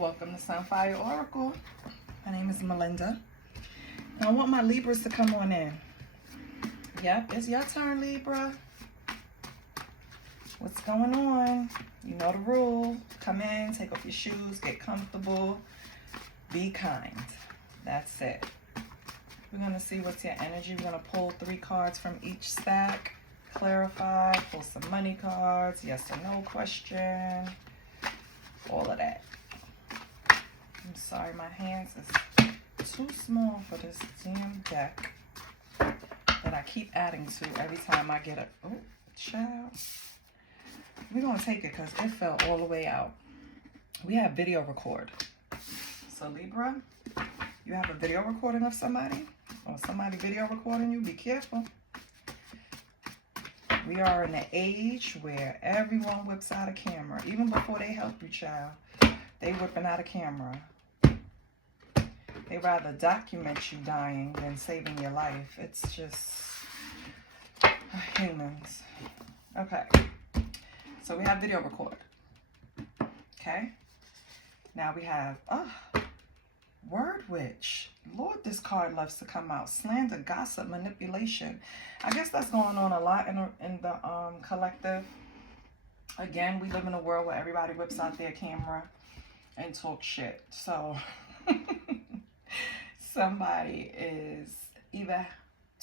Welcome to Sunfire Oracle. My name is Melinda. And I want my Libras to come on in. Yep, it's your turn, Libra. What's going on? You know the rule. Come in, take off your shoes, get comfortable, be kind. That's it. We're going to see what's your energy. We're going to pull 3 cards from each stack. Clarify, pull some money cards, yes or no question, all of that. I'm sorry, my hands is too small for this damn deck that I keep adding to every time I get a, oh, child. We're going to take it because it fell all the way out. We have video record. So Libra, you have a video recording of somebody or somebody video recording you, be careful. We are in an age where everyone whips out a camera. Even before they help you, child, they whipping out a camera. They rather document you dying than saving your life. It's just humans. Okay. So we have video record. Okay. Now we have, Word Witch. Lord, this card loves to come out. Slander, gossip, manipulation. I guess that's going on a lot in the collective. Again, we live in a world where everybody whips out their camera and talks shit. So somebody is either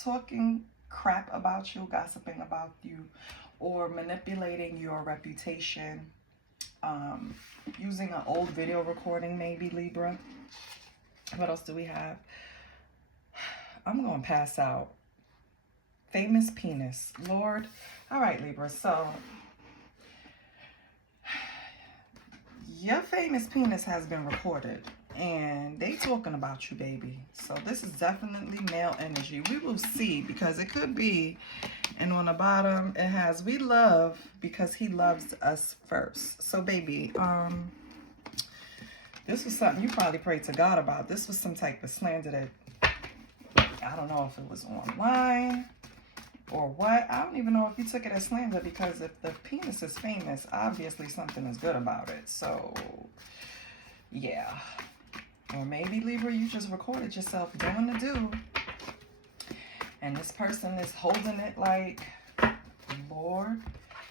talking crap about you, gossiping about you, or manipulating your reputation. Using an old video recording, maybe, Libra. What else do we have? I'm going to pass out. Famous penis. Lord. All right, Libra. So, your famous penis has been recorded. And they talking about you, baby. So, this is definitely male energy. We will see because it could be. And on the bottom, it has, we love because he loves us first. So, baby, this was something you probably prayed to God about. This was some type of slander that, I don't know if it was online or what. I don't even know if you took it as slander because if the penis is famous, obviously something is good about it. So, yeah. Or maybe, Libra, you just recorded yourself doing the do. And this person is holding it like, Lord,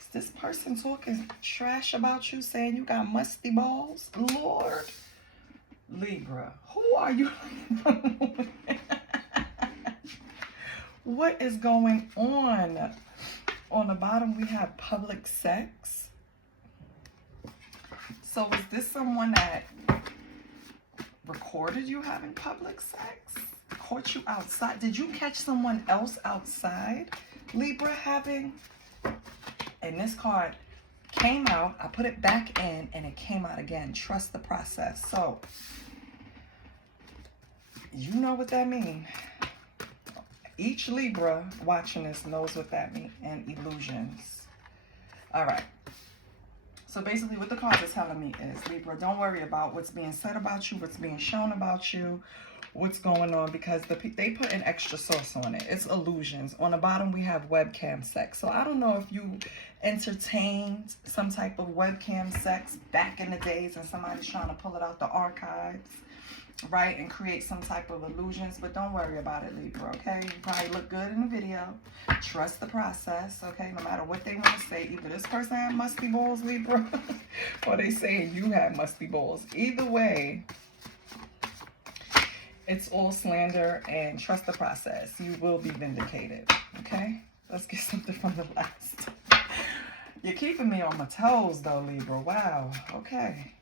is this person talking trash about you, saying you got musty balls? Lord. Libra, who are you? What is going on? On the bottom, we have public sex. So is this someone that recorded you having public sex? Caught you outside? Did you catch someone else outside, Libra, having? And this card came out. I put it back in and it came out again. Trust the process. So you know what that means. Each Libra watching this knows what that means. And illusions. All right. So basically what the cards are telling me is, Libra, don't worry about what's being said about you, what's being shown about you, what's going on, because they put an extra sauce on it. It's illusions. On the bottom, we have webcam sex. So I don't know if you entertained some type of webcam sex back in the days and somebody's trying to pull it out the archives, right, and create some type of illusions. But don't worry about it, Libra, okay? You probably look good in the video. Trust the process, okay? No matter what they want to say, either this person had musty balls, Libra, or they saying you have musty balls. Either way, it's all slander, and trust the process. You will be vindicated, okay? Let's get something from the last. You're keeping me on my toes, though, Libra. Wow, okay.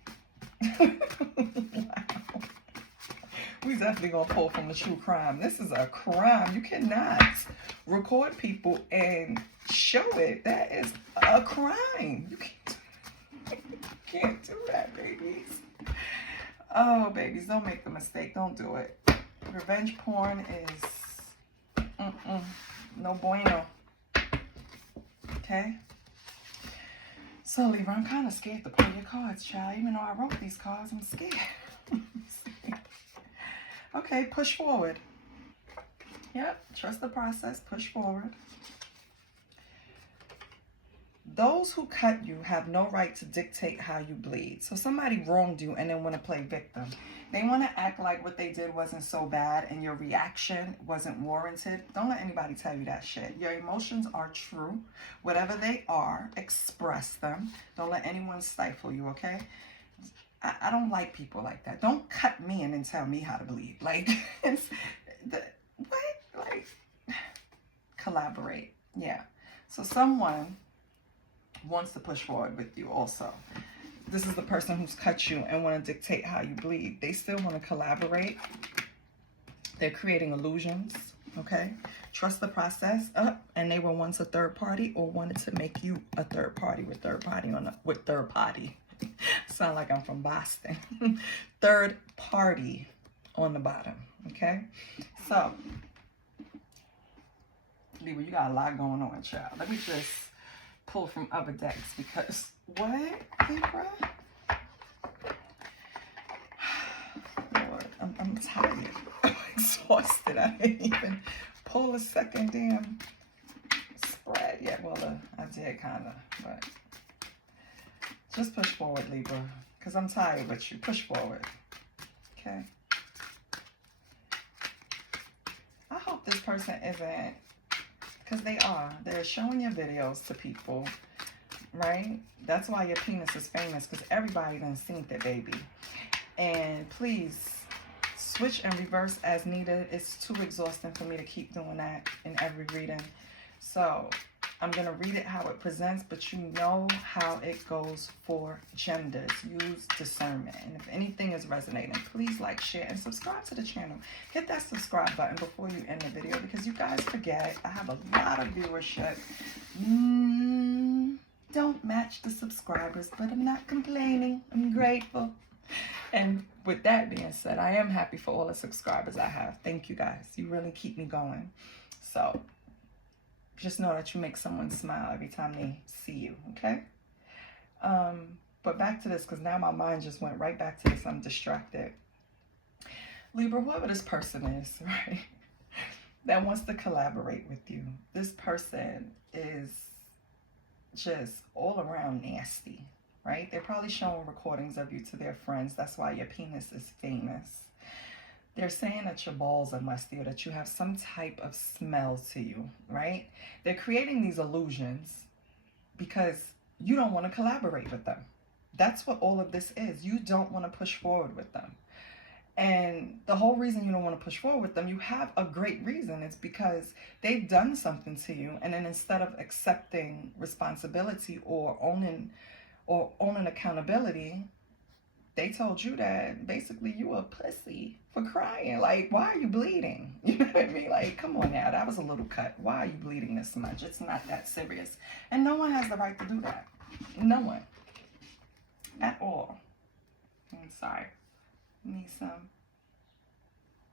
Wow. We definitely going to pull from the true crime. This is a crime. You cannot record people and show it. That is a crime. You can't do that, babies. Oh, babies, don't make the mistake. Don't do it. Revenge porn is no bueno. Okay? So, Libra, I'm kind of scared to pull your cards, child. Even though I wrote these cards, I'm scared. Okay, push forward. Yep, trust the process. Push forward. Those who cut you have no right to dictate how you bleed. So somebody wronged you and then want to play victim. They want to act like what they did wasn't so bad and your reaction wasn't warranted. Don't let anybody tell you that shit. Your emotions are true. Whatever they are, express them. Don't let anyone stifle you, okay? I don't like people like that. Don't cut me and then tell me how to bleed. Like, what? Like, collaborate. Yeah. So someone wants to push forward with you also. This is the person who's cut you and want to dictate how you bleed. They still want to collaborate. They're creating illusions, okay? Trust the process. And they were once a third party or wanted to make you a third party with third party. Sound like I'm from Boston. Third party on the bottom, okay? So, Libra, you got a lot going on, child. Let me just pull from other decks because what, Libra? Lord, I'm tired. I'm exhausted. I didn't even pull a second damn spread yet. Well, I did kind of, but just push forward, Libra, because I'm tired with you. Push forward, okay? I hope this person isn't, because they're showing your videos to people, right? That's why your penis is famous, because everybody done seen it, baby. And please switch and reverse as needed. It's too exhausting for me to keep doing that in every reading. So I'm going to read it how it presents, but you know how it goes for genders. Use discernment. And if anything is resonating, please like, share, and subscribe to the channel. Hit that subscribe button before you end the video because you guys forget I have a lot of viewership. Don't match the subscribers, but I'm not complaining. I'm grateful. And with that being said, I am happy for all the subscribers I have. Thank you guys. You really keep me going. So just know that you make someone smile every time they see you, okay? But back to this, because now my mind just went right back to this. I'm distracted. Libra, whoever this person is, right, that wants to collaborate with you, this person is just all around nasty, right? They're probably showing recordings of you to their friends. That's why your penis is famous. They're saying that your balls are musty or that you have some type of smell to you, right? They're creating these illusions because you don't want to collaborate with them. That's what all of this is. You don't want to push forward with them. And the whole reason you don't want to push forward with them, you have a great reason. It's because they've done something to you. And then instead of accepting responsibility or owning accountability, they told you that basically you a pussy for crying. Like, why are you bleeding? You know what I mean? Like, come on now. That was a little cut. Why are you bleeding this much? It's not that serious. And no one has the right to do that. No one. At all. I'm sorry. Need some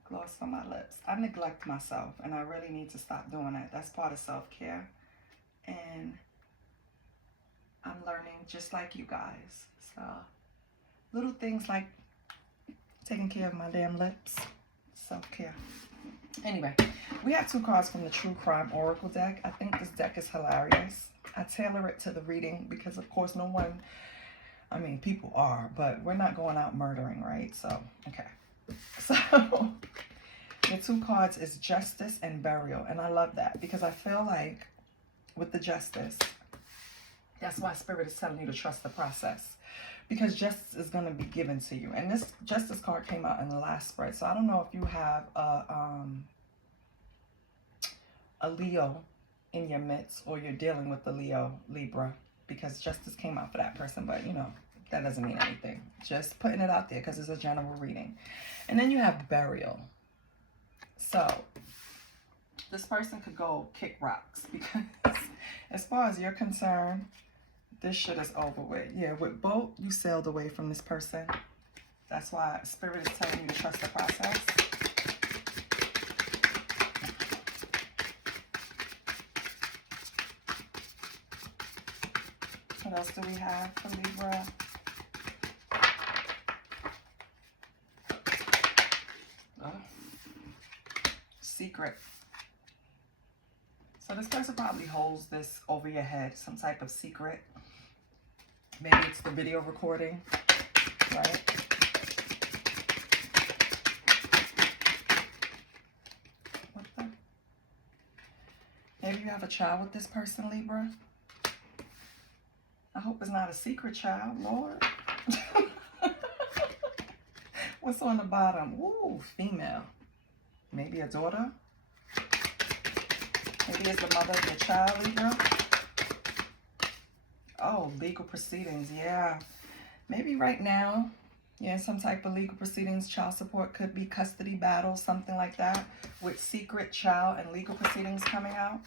gloss on my lips. I neglect myself, and I really need to stop doing that. That's part of self-care. And I'm learning just like you guys. So little things like taking care of my damn lips, self-care. Anyway, we have 2 cards from the True Crime Oracle deck. I think this deck is hilarious. I tailor it to the reading because, of course, no one, I mean, people are, but we're not going out murdering, right? So, okay. So, the 2 cards is Justice and Burial. And I love that because I feel like with the Justice, that's why Spirit is telling you to trust the process. Because justice is going to be given to you. And this Justice card came out in the last spread. So I don't know if you have a Leo in your midst or you're dealing with the Libra. Because justice came out for that person. But, you know, that doesn't mean anything. Just putting it out there because it's a general reading. And then you have Burial. So this person could go kick rocks. Because as far as you're concerned, this shit is over with. Yeah, with boat, you sailed away from this person. That's why Spirit is telling you to trust the process. What else do we have for Libra? Secret. So this person probably holds this over your head, some type of secret. Maybe it's the video recording, right? What the? Maybe you have a child with this person, Libra. I hope it's not a secret child, Lord. What's on the bottom? Ooh, female. Maybe a daughter. Maybe it's the mother of your child, Libra. Oh, legal proceedings, yeah. Maybe right now, yeah, some type of legal proceedings, child support, could be custody battle, something like that, with secret child and legal proceedings coming out.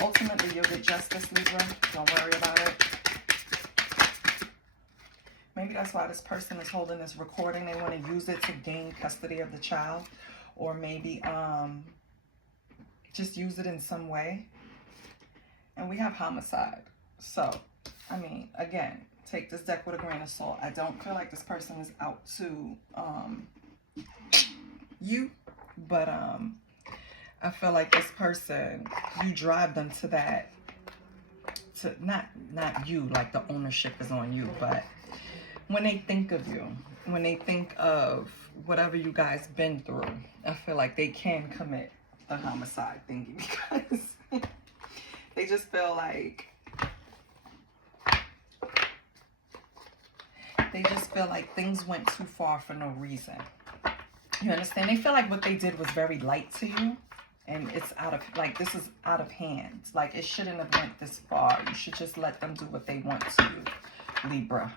Ultimately, you'll get justice, Libra. Don't worry about it. Maybe that's why this person is holding this recording. They want to use it to gain custody of the child, or maybe just use it in some way. And we have homicide. So, I mean, again, take this deck with a grain of salt. I don't feel like this person is out to you, but I feel like this person, you drive them to that, to not you, like the ownership is on you, but when they think of you, when they think of whatever you guys been through, I feel like they can commit the homicide thingy, because they just feel like things went too far for no reason. You understand? They feel like what they did was very light to you, and it's out of, like, this is out of hand. Like, it shouldn't have went this far. You should just let them do what they want to you, Libra.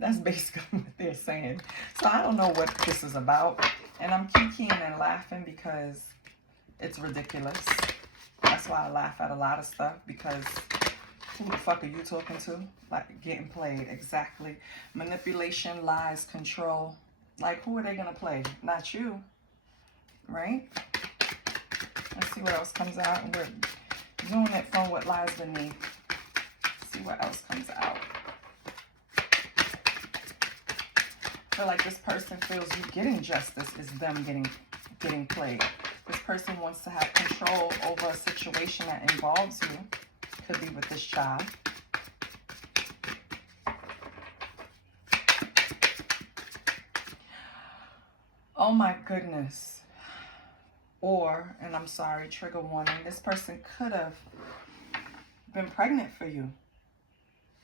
That's basically what they're saying. So I don't know what this is about, and I'm kikiing and laughing because it's ridiculous. That's why I laugh at a lot of stuff, because who the fuck are you talking to? Like, getting played, exactly. Manipulation, lies, control. Like, who are they gonna play? Not you, right? Let's see what else comes out. And we're doing it from what lies beneath. Let's see what else comes out. I feel like this person feels you getting justice is them getting played. This person wants to have control over a situation that involves you. Could be with this child. Oh my goodness. Or, and I'm sorry, trigger warning, this person could have been pregnant for you.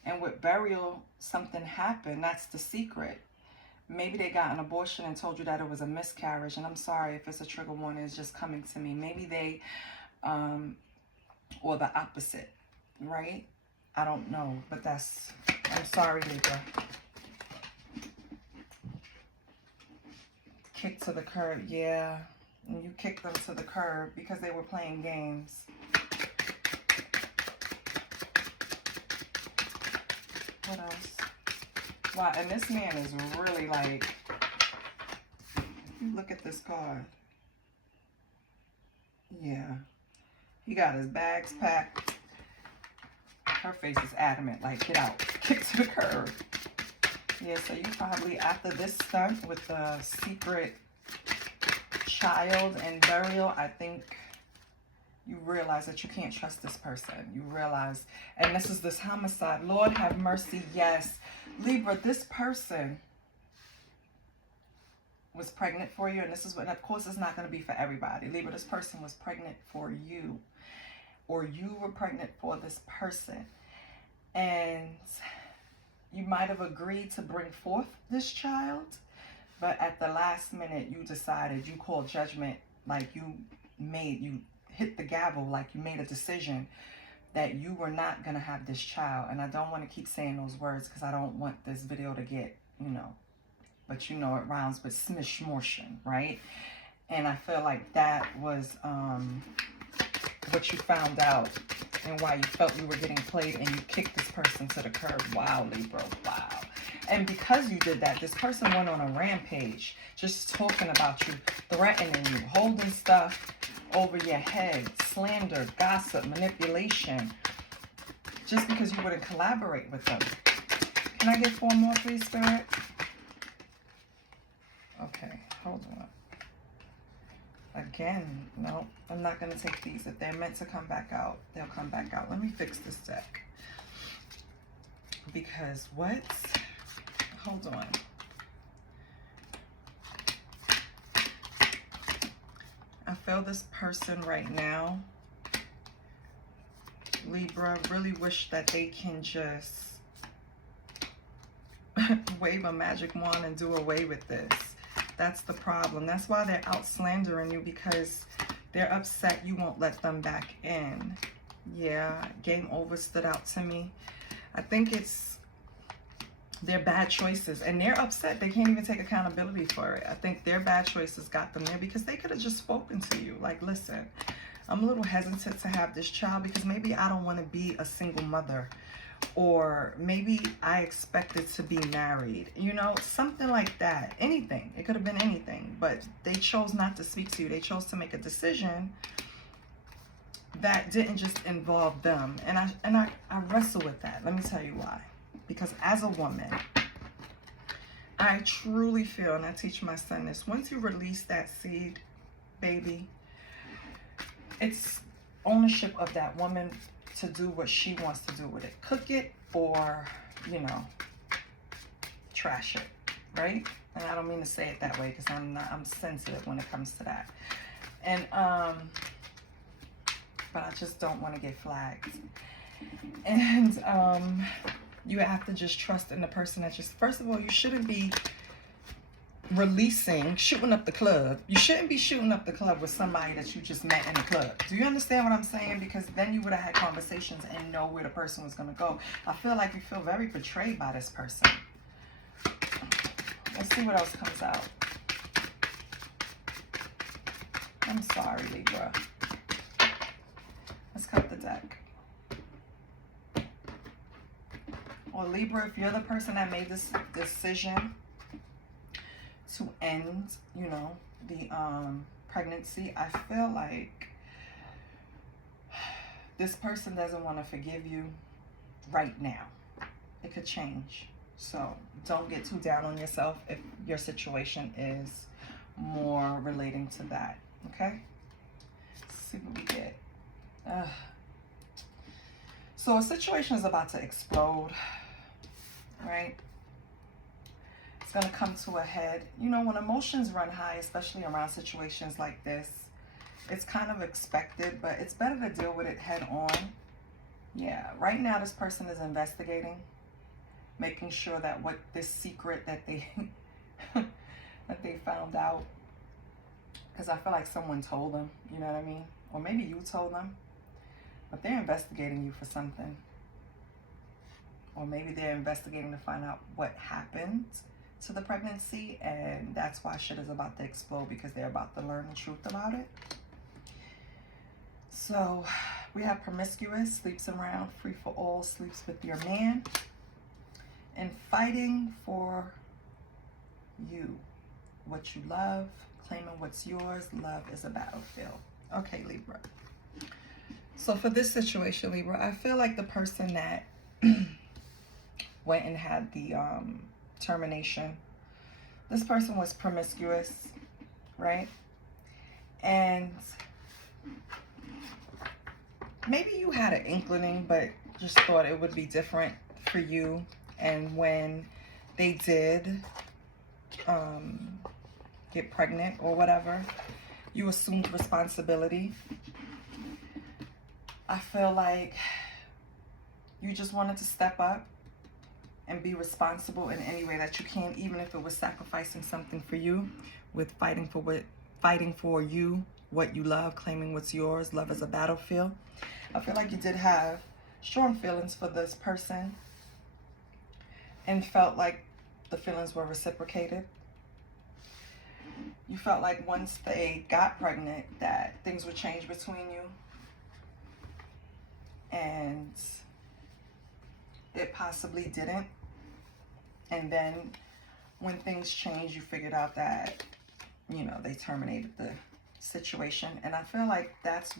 And with burial, something happened. That's the secret. Maybe they got an abortion and told you that it was a miscarriage. And I'm sorry if it's a trigger warning, it's just coming to me. Maybe they, or the opposite, right? I don't know, but that's, I'm sorry, Libra. Kicked to the curb, yeah. And you kicked them to the curb because they were playing games. What else? Wow, and this man is really like, if you look at this card, yeah, he got his bags packed. Her face is adamant, like, get out, kick to the curb. Yeah, so you probably, after this stunt with the secret child and burial, I think you realize that you can't trust this person. You realize, and this is this homicide. Lord have mercy, yes. Libra, this person was pregnant for you, and this is what, and of course, it's not going to be for everybody. Libra, this person was pregnant for you, or you were pregnant for this person, and you might have agreed to bring forth this child, but at the last minute, you decided, you called judgment, like you hit the gavel, like you made a decision that you were not going to have this child. And I don't want to keep saying those words because I don't want this video to get, you know, but you know it rhymes with smishmortion, right? And I feel like that was what you found out and why you felt you were getting played, and you kicked this person to the curb. Wow, Libra, wow. And because you did that, this person went on a rampage, just talking about you, threatening you, holding stuff over your head, slander, gossip, manipulation, just because you wouldn't collaborate with them. Can I get 4 more, please, Spirit? Okay, hold on. back in. No, I'm not going to take these. If they're meant to come back out, they'll come back out. Let me fix this deck. Because what? Hold on. I feel this person right now, Libra, really wish that they can just wave a magic wand and do away with this. That's the problem. That's why they're out slandering you, because they're upset you won't let them back in. Yeah, game over stood out to me. I think it's their bad choices, and they're upset. They can't even take accountability for it. I think their bad choices got them there, because they could have just spoken to you. Like, listen, I'm a little hesitant to have this child because maybe I don't want to be a single mother. Or maybe I expected to be married, you know, something like that. Anything. It could have been anything, but they chose not to speak to you. They chose to make a decision that didn't just involve them. And I wrestle with that. Let me tell you why. Because as a woman, I truly feel, and I teach my son this, once you release that seed, baby, it's ownership of that woman to do what she wants to do with it. Cook it or, you know, trash it, right? And I don't mean to say it that way because I'm sensitive when it comes to that. And but I just don't want to get flagged. And you have to just trust in the person that just, first of all, you shouldn't be shooting up the club. You shouldn't be shooting up the club with somebody that you just met in the club. Do you understand what I'm saying? Because then you would have had conversations and know where the person was going to go. I feel like you feel very betrayed by this person. Let's see what else comes out. I'm sorry, Libra. Let's cut the deck. Or Libra, if you're the person that made this decision to end, you know, the pregnancy, I feel like this person doesn't want to forgive you right now. It could change. So don't get too down on yourself if your situation is more relating to that. Okay? Let's see what we get. So a situation is about to explode, right? It's going to come to a head. You know, when emotions run high, especially around situations like this, it's kind of expected, but it's better to deal with it head on. Yeah, right now this person is investigating, making sure that what this secret that they that they found out, because I feel like someone told them, you know what I mean? Or maybe you told them, but they're investigating you for something. Or maybe they're investigating to find out what happened to the pregnancy, and that's why shit is about to explode, because they're about to learn the truth about it. So we have promiscuous, sleeps around, free for all, sleeps with your man, and fighting for you, what you love, claiming what's yours. Love is a battlefield. Okay, Libra. So for this situation, Libra, I feel like the person that went and had the termination, this person was promiscuous, right? And maybe you had an inkling, but just thought it would be different for you. And when they did get pregnant or whatever, you assumed responsibility. I feel like you just wanted to step up and be responsible in any way that you can, even if it was sacrificing something for you, with fighting for you, what you love, claiming what's yours. Love is a battlefield. I feel like you did have strong feelings for this person and felt like the feelings were reciprocated. You felt like once they got pregnant that things would change between you, and it possibly didn't. And then when things changed, you figured out that, you know, they terminated the situation. And I feel like that's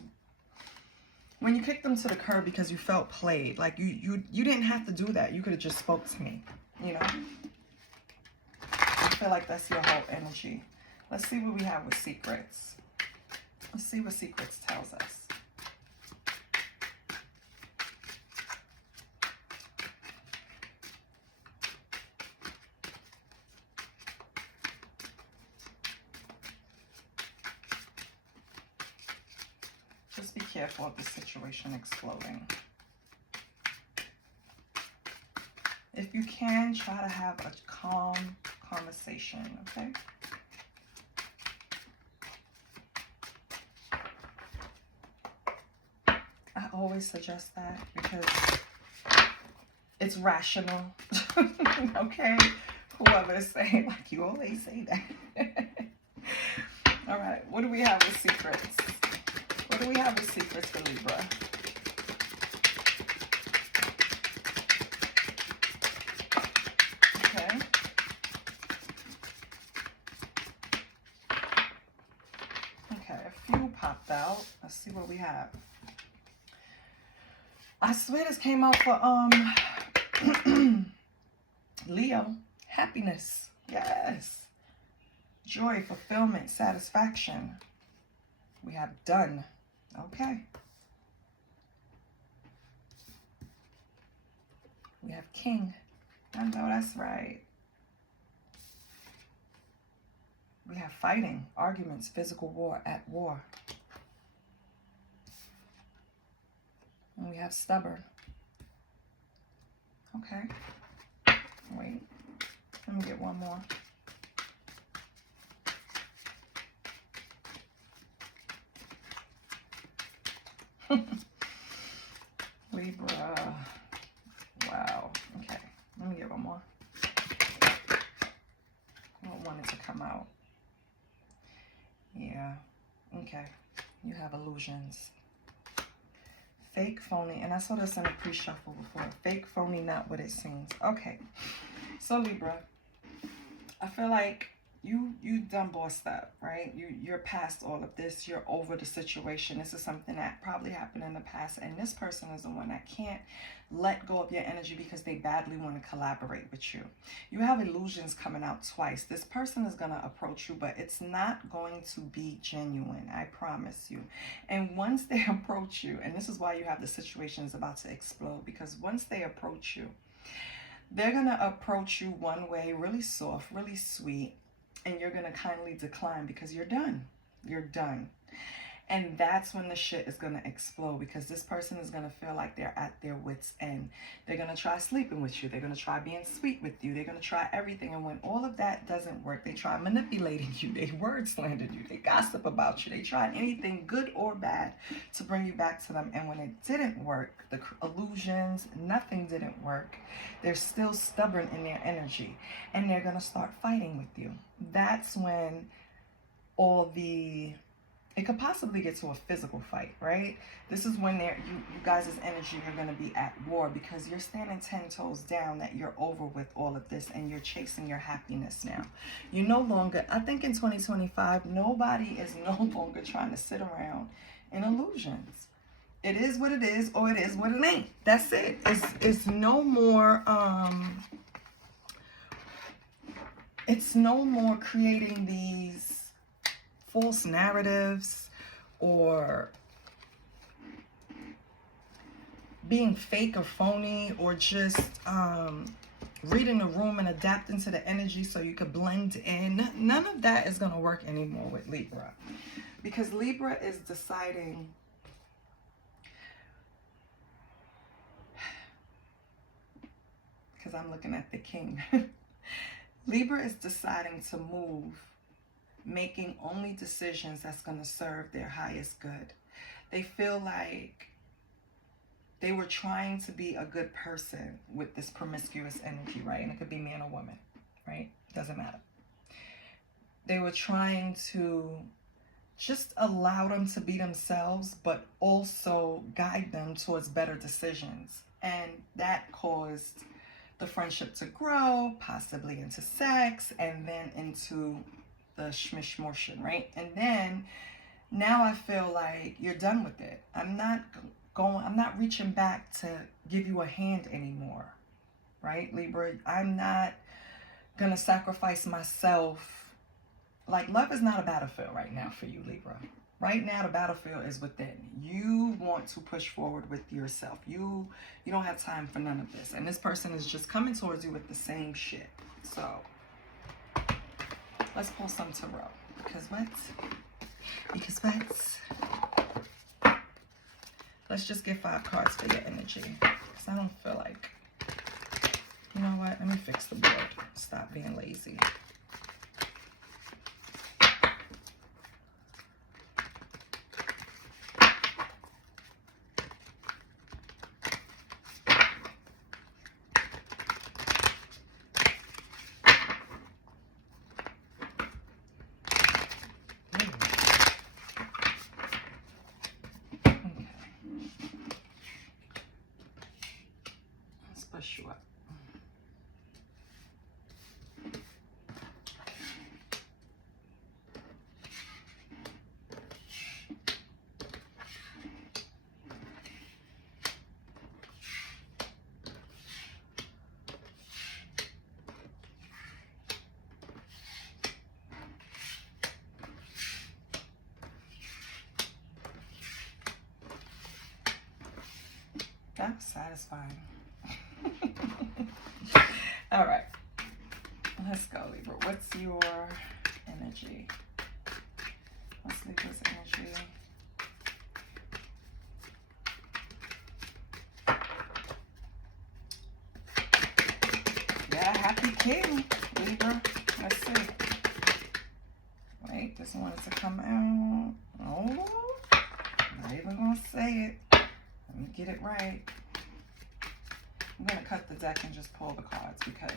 when you kicked them to the curb, because you felt played. Like you didn't have to do that. You could have just spoke to me, you know. I feel like that's your whole energy. Let's see what we have with secrets. Let's see what secrets tells us. Just be careful of the situation exploding. If you can, try to have a calm conversation, okay? I always suggest that because it's rational, okay? Whoever is saying, like you always say that. All right, what do we have with secrets? What do we have with secrets for Libra? Okay. Okay, a few popped out. Let's see what we have. I swear this came out for Leo. Happiness. Yes. Joy, fulfillment, satisfaction. We have done. Okay. We have king. I know that's right. We have fighting, arguments, physical war, at war. And we have stubborn. Okay. Wait. Let me get one more. Libra. Wow. Okay. Let me get one more. I don't want it to come out. Yeah. Okay. You have illusions. Fake, phony. And I saw this in a pre-shuffle before. Fake, phony, not what it seems. Okay. So Libra, I feel like you done bossed up, right? You're past all of this. You're over the situation. This is something that probably happened in the past, and this person is the one that can't let go of your energy because they badly want to collaborate with you. You have illusions coming out twice. This person is going to approach you, but it's not going to be genuine, I promise you. And once they approach you, and this is why you have the situation is about to explode, because once they approach you, they're going to approach you one way, really soft, really sweet, and you're going to kindly decline because you're done. You're done. And that's when the shit is going to explode, because this person is going to feel like they're at their wits' end. They're going to try sleeping with you. They're going to try being sweet with you. They're going to try everything. And when all of that doesn't work, they try manipulating you. They word slandered you. They gossip about you. They tried anything good or bad to bring you back to them. And when it didn't work, the illusions, nothing didn't work. They're still stubborn in their energy. And they're going to start fighting with you. That's when all the... It could possibly get to a physical fight, right? This is when you guys' energy are going to be at war, because you're standing 10 toes down that you're over with all of this and you're chasing your happiness now. You no longer, I think in 2025, nobody is no longer trying to sit around in illusions. It is what it is, or it is what it ain't. That's it. It's no more, it's no more creating these false narratives or being fake or phony, or just reading the room and adapting to the energy so you could blend in. None of that is going to work anymore with Libra, because Libra is deciding because I'm looking at the king. Libra is deciding to move, making only decisions that's going to serve their highest good. They feel like they were trying to be a good person with this promiscuous energy, right? And it could be man or woman, right? Doesn't matter. They were trying to just allow them to be themselves, but also guide them towards better decisions. And that caused the friendship to grow, possibly into sex, and then into the shmishmorshin, right? And then now I feel like you're done with it. I'm not reaching back to give you a hand anymore, right, Libra? I'm not gonna sacrifice myself. Like, love is not a battlefield right now for you, Libra. Right now, the battlefield is within. You want to push forward with yourself. You don't have time for none of this. And this person is just coming towards you with the same shit. So let's pull some tarot. Because what? Let's just get 5 cards for your energy. Because I don't feel like... You know what? Let me fix the board. Stop being lazy. Push you up. That was satisfying. All right, let's go, Libra. What's your energy? What's Libra's energy? Yeah, happy king, Libra. Let's see. Wait, this wanted to come out. Oh, not even gonna say it. Let me get it right. I'm going to cut the deck and just pull the cards because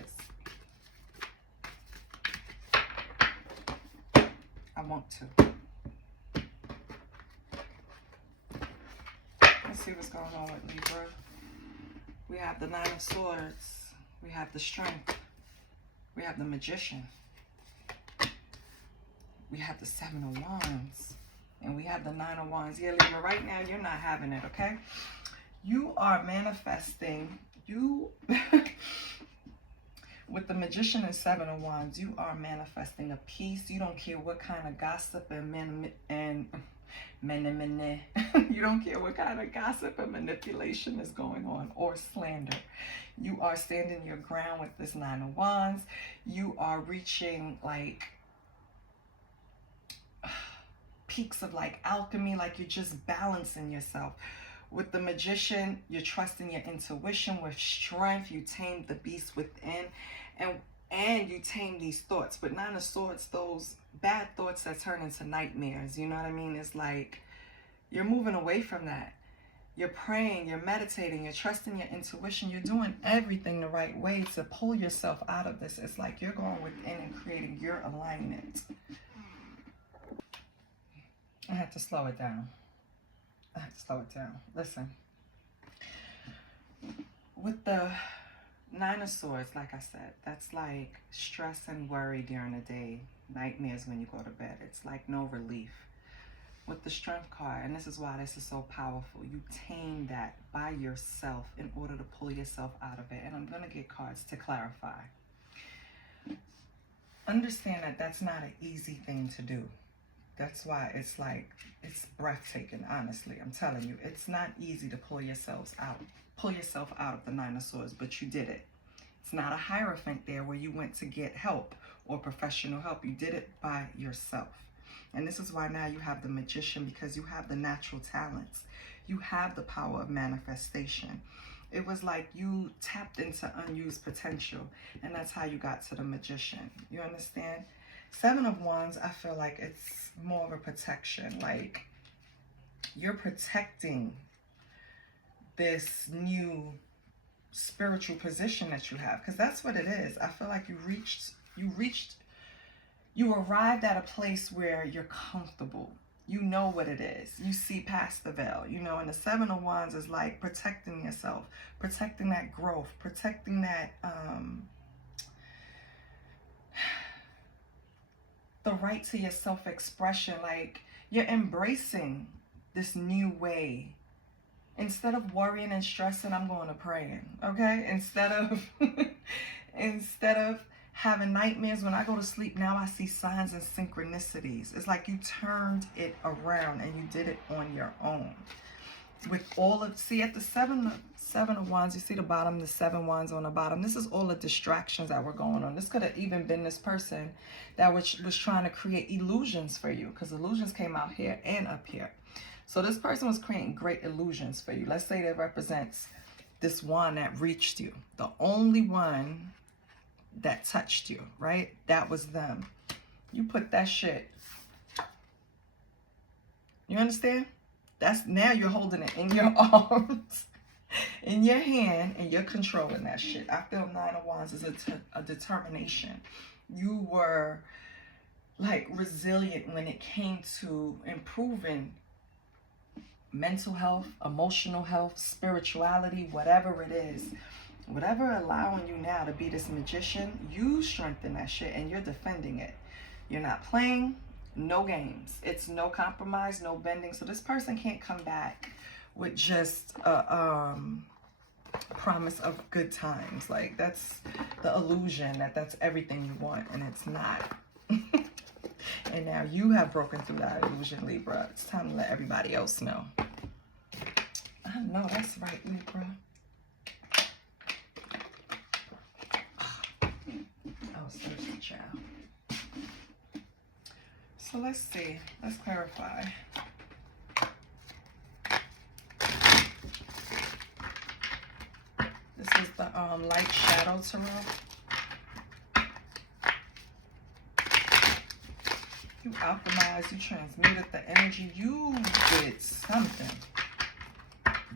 I want to. Let's see what's going on with Libra. We have the 9 of Swords. We have the Strength. We have the Magician. We have the 7 of Wands. And we have the 9 of Wands. Yeah, Libra, right now you're not having it, okay? You are manifesting... with the Magician and 7 of Wands, you are manifesting a peace. You don't care what kind of gossip you don't care what kind of gossip and manipulation is going on, or slander. You are standing your ground with this 9 of Wands. You are reaching like peaks of like alchemy, like you're just balancing yourself. With the Magician, you're trusting your intuition. With Strength, you tame the beast within, and you tame these thoughts. With 9 of Swords, those bad thoughts that turn into nightmares, you know what I mean? It's like you're moving away from that. You're praying, you're meditating, you're trusting your intuition. You're doing everything the right way to pull yourself out of this. It's like you're going within and creating your alignment. I have to slow it down. Listen, with the 9 of Swords, like I said, that's like stress and worry during the day, nightmares when you go to bed. It's like no relief. With the Strength card, and this is why this is so powerful, you tame that by yourself in order to pull yourself out of it. And I'm going to get cards to clarify. Understand that that's not an easy thing to do. That's why it's like, it's breathtaking, honestly. I'm telling you, it's not easy to pull yourself out of the 9 of Swords, but you did it. It's not a hierophant there where you went to get help or professional help. You did it by yourself. And this is why now you have the Magician, because you have the natural talents. You have the power of manifestation. It was like you tapped into unused potential, and that's how you got to the Magician. You understand? 7 of Wands, I feel like it's more of a protection. Like you're protecting this new spiritual position that you have, because that's what it is. I feel like you arrived at a place where you're comfortable. You know what it is. You see past the veil, you know, and the 7 of Wands is like protecting yourself, protecting that growth, protecting that, the right to your self-expression. Like you're embracing this new way. Instead of worrying and stressing, I'm going to praying, okay? Instead of having nightmares. When I go to sleep now, I see signs and synchronicities. It's like you turned it around and you did it on your own. With all of, see at the seven of wands, you see the bottom, the 7 wands on the bottom. This is all the distractions that were going on. This could have even been this person that was trying to create illusions for you, because illusions came out here and up here. So this person was creating great illusions for you. Let's say that represents this one that reached you, the only one that touched you, right? That was them. You put that shit, you understand? That's, now you're holding it in your arms, in your hand, and you're controlling that shit. I feel 9 of Wands is a determination. You were like resilient when it came to improving mental health, emotional health, spirituality, whatever it is. Whatever allowing you now to be this magician, you strengthen that shit and you're defending it. You're not playing. No games. It's no compromise, no bending. So this person can't come back with just a promise of good times. Like, that's the illusion that that's everything you want, and it's not. And now you have broken through that illusion, Libra. It's time to let everybody else know. I know that's right, Libra. I was thirsty, child. So let's see. Let's clarify. This is the light shadow tarot. You alchemized, you transmuted the energy. You did something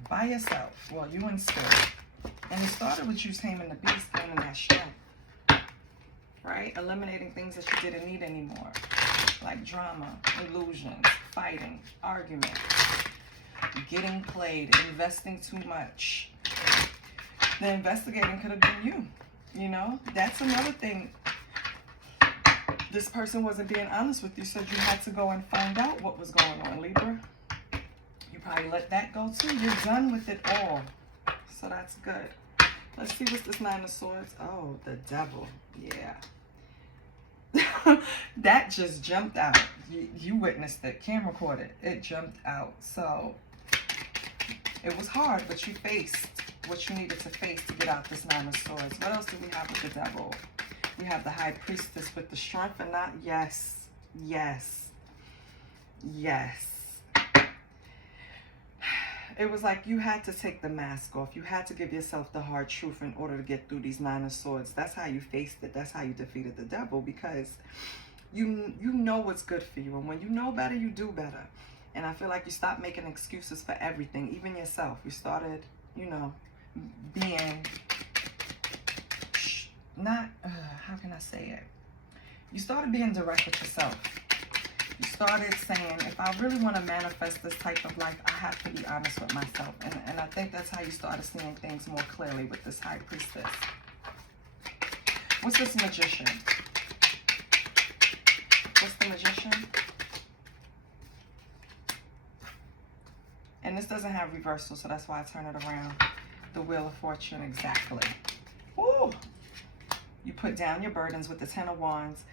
by yourself. Well, you in spirit. And it started with you taming the beast, gaining that strength. Right? Eliminating things that you didn't need anymore. Like drama, illusions, fighting, arguments, getting played, investing too much. The investigating could have been you. You know? That's another thing. This person wasn't being honest with you, so you had to go and find out what was going on, Libra. You probably let that go too. You're done with it all. So that's good. Let's see what's this 9 of Swords. Oh, the Devil. Yeah. That just jumped out. You witnessed it. Camera caught it. It jumped out. So it was hard, but you faced what you needed to face to get out this 9 of Swords. What else do we have with the Devil? We have the High Priestess with the strength and not. Yes. Yes. Yes. It was like you had to take the mask off. You had to give yourself the hard truth in order to get through these 9 of Swords. That's how you faced it. That's how you defeated the Devil, because you know what's good for you. And when you know better, you do better. And I feel like you stopped making excuses for everything, even yourself. You started, you know, being not, how can I say it? You started being direct with yourself. You started saying, if I really want to manifest this type of life, I have to be honest with myself. And I think that's how you started seeing things more clearly with this High Priestess. What's this Magician? What's the Magician? And this doesn't have reversal, so that's why I turn it around. The Wheel of Fortune, exactly. Woo! You put down your burdens with the 10 of Wands.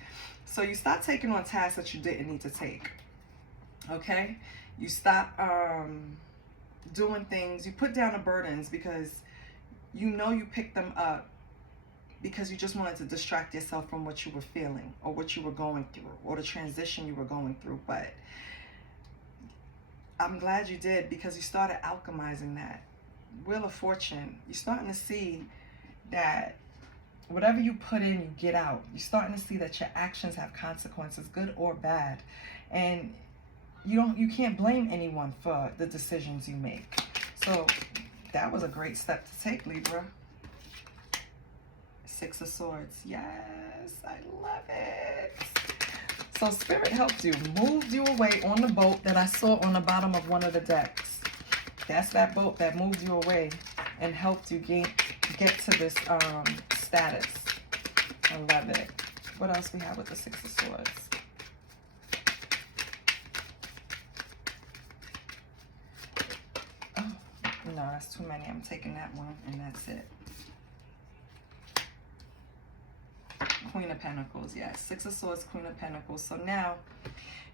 So you stop taking on tasks that you didn't need to take. Okay? You stop doing things. You put down the burdens because you know you picked them up because you just wanted to distract yourself from what you were feeling or what you were going through or the transition you were going through. But I'm glad you did, because you started alchemizing that. Wheel of Fortune. You're starting to see that whatever you put in, you get out. You're starting to see that your actions have consequences, good or bad. And you can't blame anyone for the decisions you make. So that was a great step to take, Libra. 6 of Swords. Yes, I love it. So Spirit helped you, moved you away on the boat that I saw on the bottom of one of the decks. That's that boat that moved you away and helped you get to this status. I love it. What else we have with the 6 of Swords? Oh, no, that's too many. I'm taking that one and that's it. Queen of Pentacles. Yes, Six of Swords, Queen of Pentacles. So now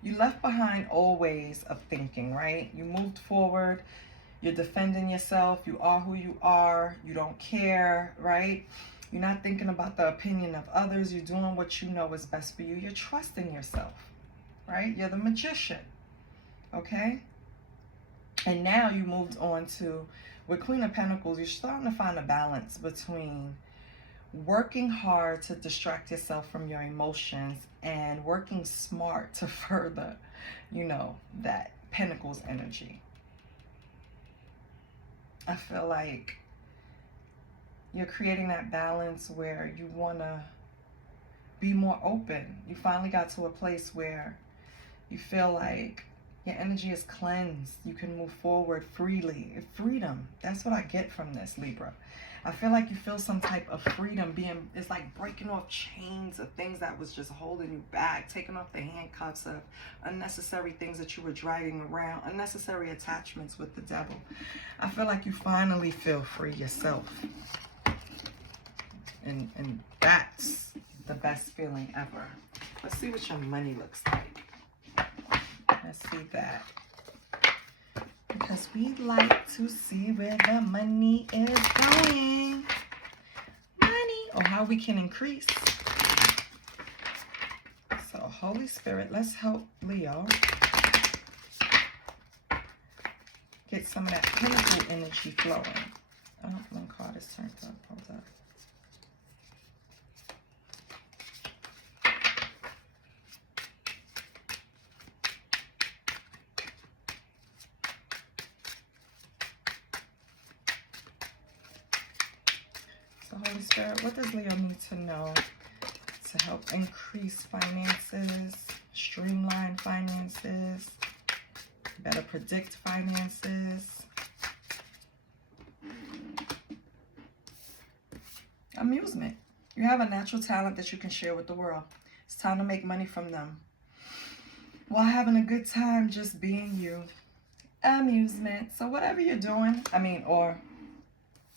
you left behind old ways of thinking, right? You moved forward. You're defending yourself. You are who you are. You don't care, right? You're not thinking about the opinion of others. You're doing what you know is best for you. You're trusting yourself, right? You're the magician, okay? And now you moved on to, with Queen of Pentacles, you're starting to find a balance between working hard to distract yourself from your emotions and working smart to further, you know, that Pentacles energy. I feel like you're creating that balance where you want to be more open. You finally got to a place where you feel like your energy is cleansed. You can move forward freely. Freedom. That's what I get from this, Libra. I feel like you feel some type of freedom being, it's like breaking off chains of things that was just holding you back, taking off the handcuffs of unnecessary things that you were dragging around, unnecessary attachments with the devil. I feel like you finally feel free yourself. And that's the best feeling ever. Let's see what your money looks like. Let's see that. Because we like to see where the money is going. Money, or how we can increase. So, Holy Spirit, let's help Leo get some of that pinnacle energy flowing. Oh, one card is turned up. Hold up. Holy Spirit, what does Leo need to know to help increase finances, streamline finances, better predict finances? Amusement. You have a natural talent that you can share with the world. It's time to make money from them while having a good time just being you. Amusement. So whatever you're doing, or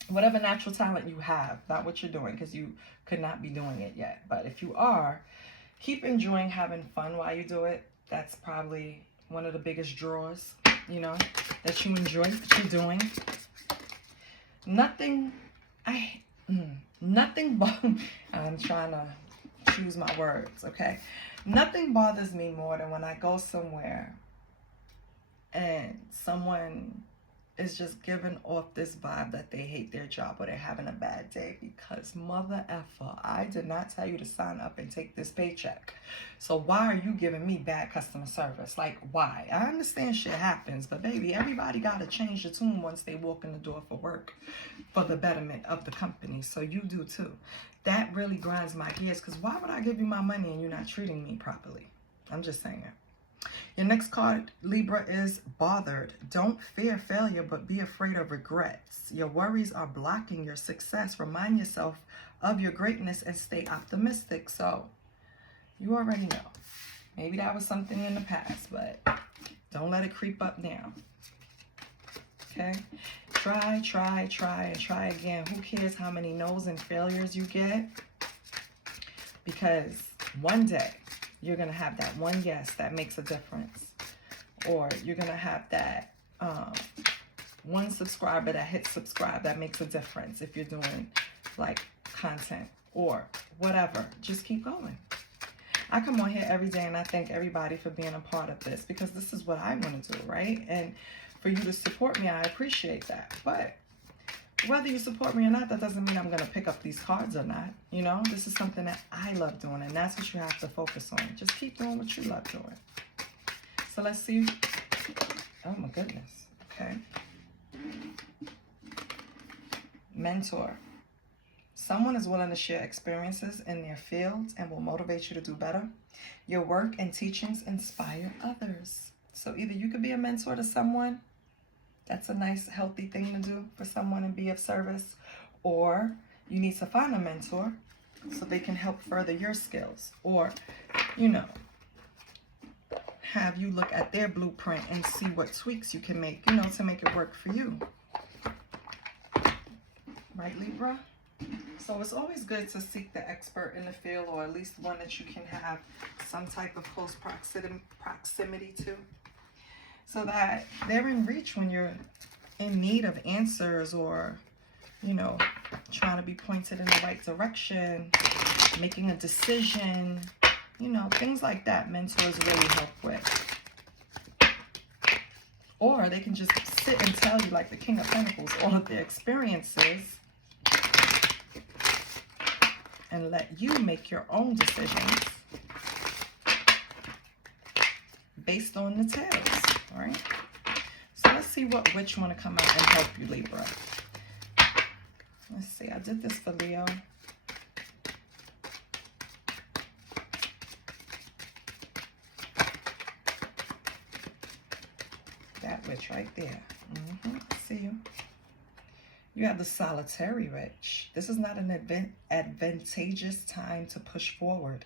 whatever natural talent you have, not what you're doing, because you could not be doing it yet. But if you are, keep enjoying having fun while you do it. That's probably one of the biggest draws, you know, that you enjoy what you're doing. Nothing, I'm trying to choose my words, okay? Nothing bothers me more than when I go somewhere and someone is just giving off this vibe that they hate their job or they're having a bad day, because mother effer, I did not tell you to sign up and take this paycheck. So why are you giving me bad customer service? Like, why? I understand shit happens, but baby, everybody got to change the tune once they walk in the door for work for the betterment of the company. So you do too. That really grinds my gears, because why would I give you my money and you're not treating me properly? I'm just saying it. Your next card, Libra, is bothered. Don't fear failure, but be afraid of regrets. Your worries are blocking your success. Remind yourself of your greatness and stay optimistic. So, you already know. Maybe that was something in the past, but don't let it creep up now. Okay? Try, and try again. Who cares how many no's and failures you get? Because one day, you're going to have that one yes that makes a difference. Or you're going to have that one subscriber that hits subscribe that makes a difference if you're doing like content or whatever. Just keep going. I come on here every day and I thank everybody for being a part of this, because this is what I want to do, right? And for you to support me, I appreciate that. But whether you support me or not, that doesn't mean I'm going to pick up these cards or not. You know, this is something that I love doing, and that's what you have to focus on. Just keep doing what you love doing. So let's see. Oh, my goodness. Okay. Mentor. Someone is willing to share experiences in their fields and will motivate you to do better. Your work and teachings inspire others. So either you could be a mentor to someone. That's a nice, healthy thing to do for someone and be of service. Or you need to find a mentor so they can help further your skills. Or, you know, have you look at their blueprint and see what tweaks you can make, you know, to make it work for you. Right, Libra? So it's always good to seek the expert in the field, or at least one that you can have some type of close proximity to, so that they're in reach when you're in need of answers, or, you know, trying to be pointed in the right direction, making a decision, you know, things like that. Mentors really help with. Or they can just sit and tell you, like the King of Pentacles, all of their experiences, and let you make your own decisions based on the tales, all right? So let's see what witch want to come out and help you, Libra. Let's see, I did this for Leo. That witch right there. See you. You have the solitary witch. This is not an advantageous time to push forward.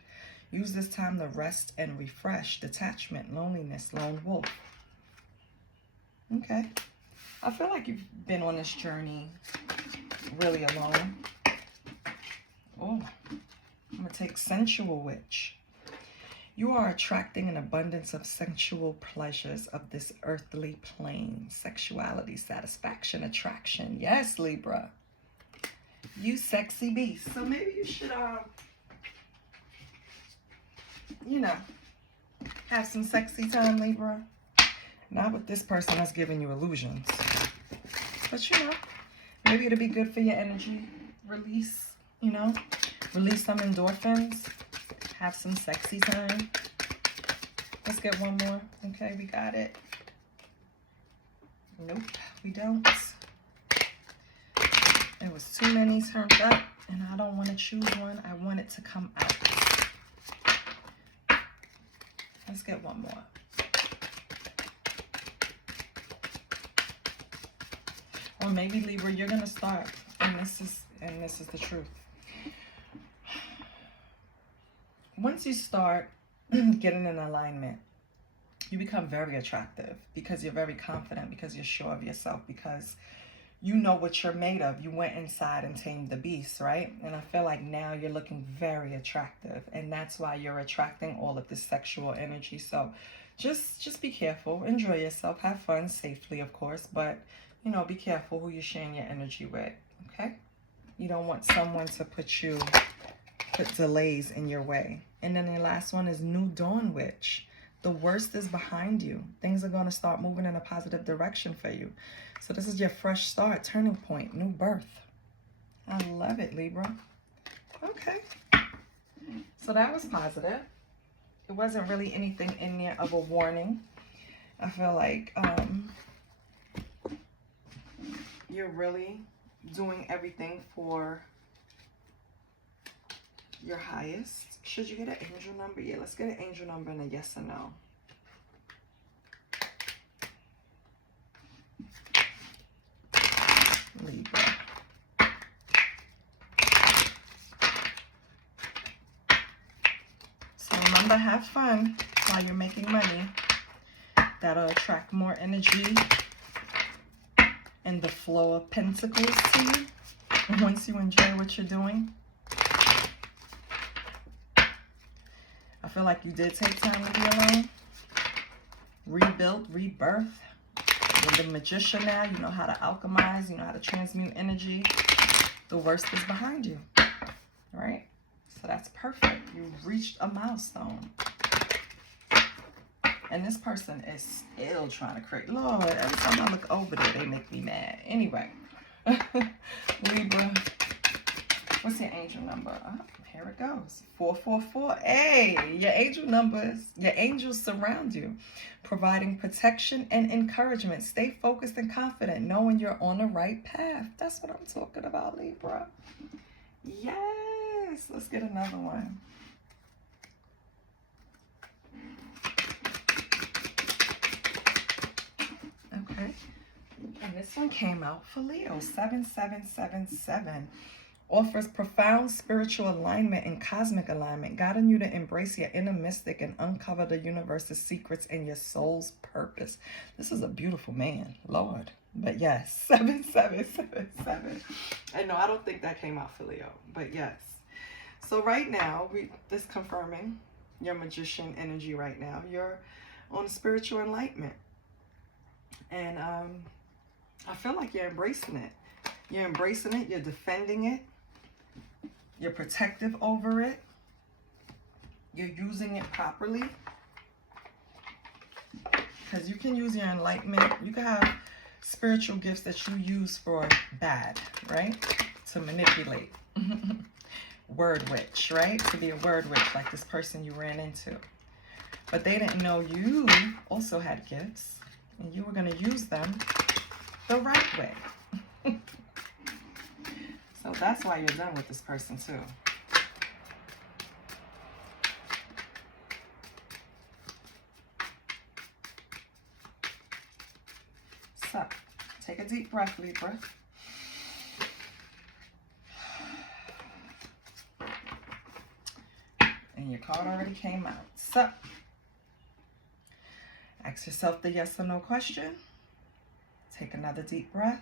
Use this time to rest and refresh. Detachment, loneliness, lone wolf. Okay. I feel like you've been on this journey really alone. Oh, I'm going to take sensual witch. You are attracting an abundance of sensual pleasures of this earthly plane. Sexuality, satisfaction, attraction. Yes, Libra. You sexy beast. So maybe you should, you know, have some sexy time, Libra. Not with this person that's giving you illusions. But, you know, maybe it'll be good for your energy. Release, you know, release some endorphins. Have some sexy time. Let's get one more. Okay, we got it. Nope, we don't. There was too many turned up, and I don't want to choose one. I want it to come out. Let's get one more. Or maybe, Libra, you're gonna start, and this is the truth. Once you start getting in alignment, you become very attractive because you're very confident, because you're sure of yourself, because you know what you're made of. You went inside and tamed the beast, right? And I feel like now you're looking very attractive, and that's why you're attracting all of this sexual energy. So just be careful, enjoy yourself, have fun safely, of course, but, you know, be careful who you're sharing your energy with, okay? You don't want someone to put delays in your way. And then the last one is New Dawn Witch. The worst is behind you. Things are going to start moving in a positive direction for you. So this is your fresh start, turning point, new birth. I love it, Libra. Okay. So that was positive. It wasn't really anything in there of a warning. I feel like you're really doing everything for your highest. Should you get an angel number? Yeah, let's get an angel number and a yes or no. Libra. So remember, have fun while you're making money. That'll attract more energy and the flow of pentacles to you once you enjoy what you're doing. I feel like you did take time to be alone. Rebuild, rebirth. You're the magician now. You know how to alchemize. You know how to transmute energy. The worst is behind you. All right? So that's perfect. You've reached a milestone. And this person is still trying to create. Lord, every time I look over there, they make me mad. Anyway. Libra. What's your angel number? Oh, here it goes. 444. Hey, your angel numbers, your angels surround you, providing protection and encouragement. Stay focused and confident, knowing you're on the right path. That's what I'm talking about, Libra. Yes. Let's get another one. Okay. And this one came out for Leo. 7777. Offers profound spiritual alignment and cosmic alignment, guiding you to embrace your inner mystic and uncover the universe's secrets and your soul's purpose. This is a beautiful man. Lord, But yes, 7777. And no, I don't think that came out for Leo, but yes. So right now, this confirming your magician energy right now. You're on spiritual enlightenment. And I feel like you're embracing it. You're embracing it. You're defending it. You're protective over it. You're using it properly. Because you can use your enlightenment. You can have spiritual gifts that you use for bad, right? To manipulate. Word witch, right? To be a word witch like this person you ran into. But they didn't know you also had gifts. And you were going to use them the right way. So that's why you're done with this person too. So, take a deep breath, Libra. And your card already came out. So, ask yourself the yes or no question. Take another deep breath.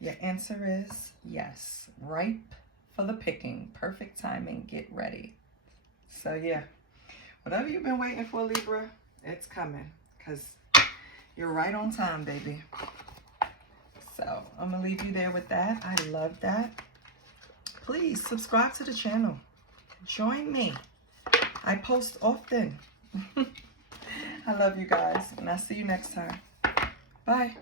Your answer is yes. Ripe for the picking. Perfect timing. Get ready. So, yeah. Whatever you've been waiting for, Libra, it's coming. Because you're right on time, baby. So, I'm going to leave you there with that. I love that. Please subscribe to the channel. Join me. I post often. I love you guys. And I'll see you next time. Bye.